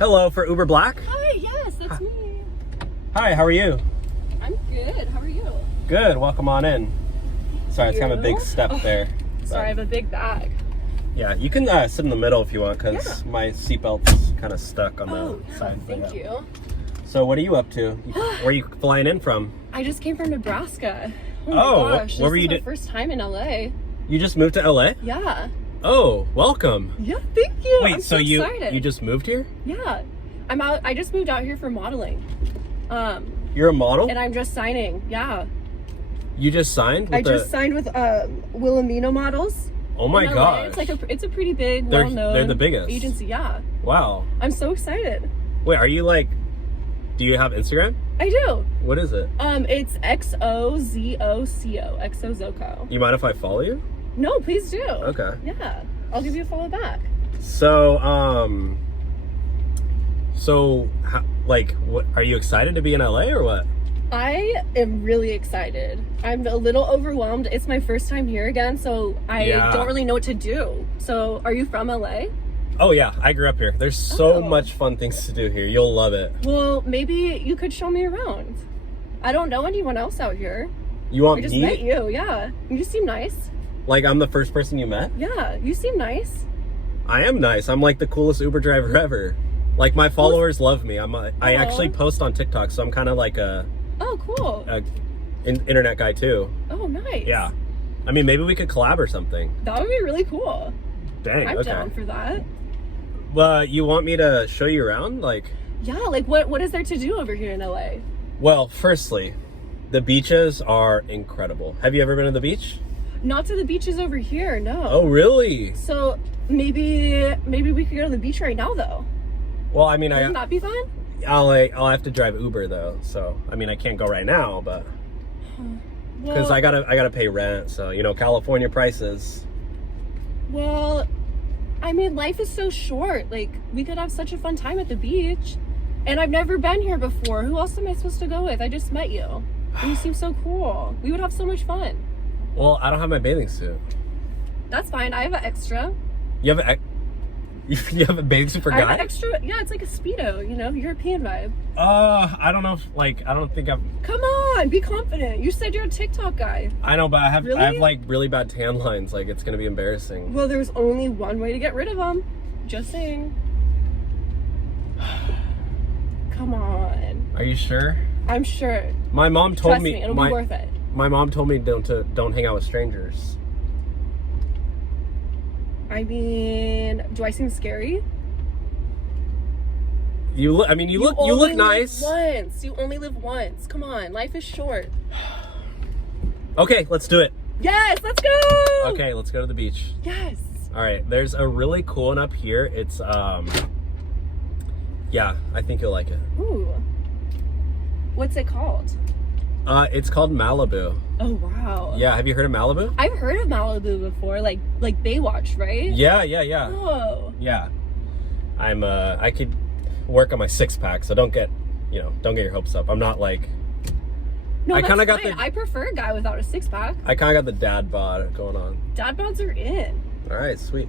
Hello, for Uber Black? Hi, yes, that's me. Hi, how are you? I'm good. How are you? Good, welcome on in. Sorry, it's kind of a big step there. Sorry, I have a big bag. Yeah, you can sit in the middle if you want, because my seatbelt's kind of stuck on the side. Thank you. So what are you up to? Where are you flying in from? I just came from Nebraska. Oh my gosh, what were you doing? First time in LA. You just moved to LA? Yeah. Oh, welcome. Yeah, thank you. Wait, I'm so excited. you just moved here? Yeah. I just moved out here for modeling. You're a model? And I'm just signing. Yeah. You just signed? I just signed with Wilhelmina Models. Oh my gosh. It's a pretty big, they're well-known the biggest agency. Yeah. Wow. I'm so excited. Wait, are you do you have Instagram? I do. What is it? It's XOZOCO. XOZOCO. You mind if I follow you? No, please do. Okay. Yeah. I'll give you a follow back. So, what are you excited to be in LA or what? I am really excited. I'm a little overwhelmed. It's my first time here again, so I don't really know what to do. So, are you from LA? Oh yeah, I grew up here. There's so much fun things to do here. You'll love it. Well, maybe you could show me around. I don't know anyone else out here. You want me? I just me? met you, yeah. You seem nice. Like I'm the first person you met? Yeah, you seem nice. I am nice. I'm like the coolest Uber driver ever. Like my followers love me. I actually post on TikTok, so I'm kind of like a cool internet guy too. Oh, nice. Yeah. I mean, maybe we could collab or something. That would be really cool. Dang, I'm down for that. You want me to show you around? Yeah, what is there to do over here in LA? Well, firstly, the beaches are incredible. Have you ever been to the beach? Not to the beaches over here, no. Oh, really? So maybe we could go to the beach right now, though. Well, I mean, Wouldn't that be fun? I'll have to drive Uber though, so I mean, I can't go right now, but because I gotta pay rent, so California prices. Well, I mean, life is so short. We could have such a fun time at the beach, and I've never been here before. Who else am I supposed to go with? I just met you. And you seem so cool. We would have so much fun. Well, I don't have my bathing suit. That's fine. I have an extra. You have a bathing suit for guy? I have an extra. Yeah, it's like a Speedo, European vibe. I don't know if, I don't think I've... Come on, be confident. You said you're a TikTok guy. I know, but I have really bad tan lines. It's gonna be embarrassing. Well, there's only one way to get rid of them. Just saying. Come on. Are you sure? I'm sure. My mom told Trust me, it'll be worth it. My mom told me don't hang out with strangers. I mean, do I seem scary? You look nice. You only live once. Come on, life is short. Okay, let's do it. Yes, let's go. Okay, let's go to the beach. Yes. All right, there's a really cool one up here. It's yeah, I think you'll like it. Ooh. What's it called? It's called Malibu. Oh wow. Yeah, have you heard of Malibu? I've heard of Malibu before, like Baywatch, right? Yeah. Oh. Yeah. I could work on my six-pack, so don't get your hopes up. I'm not No, I kind of got I prefer a guy without a six-pack. I kind of got the dad bod going on. Dad bods are in. All right, sweet.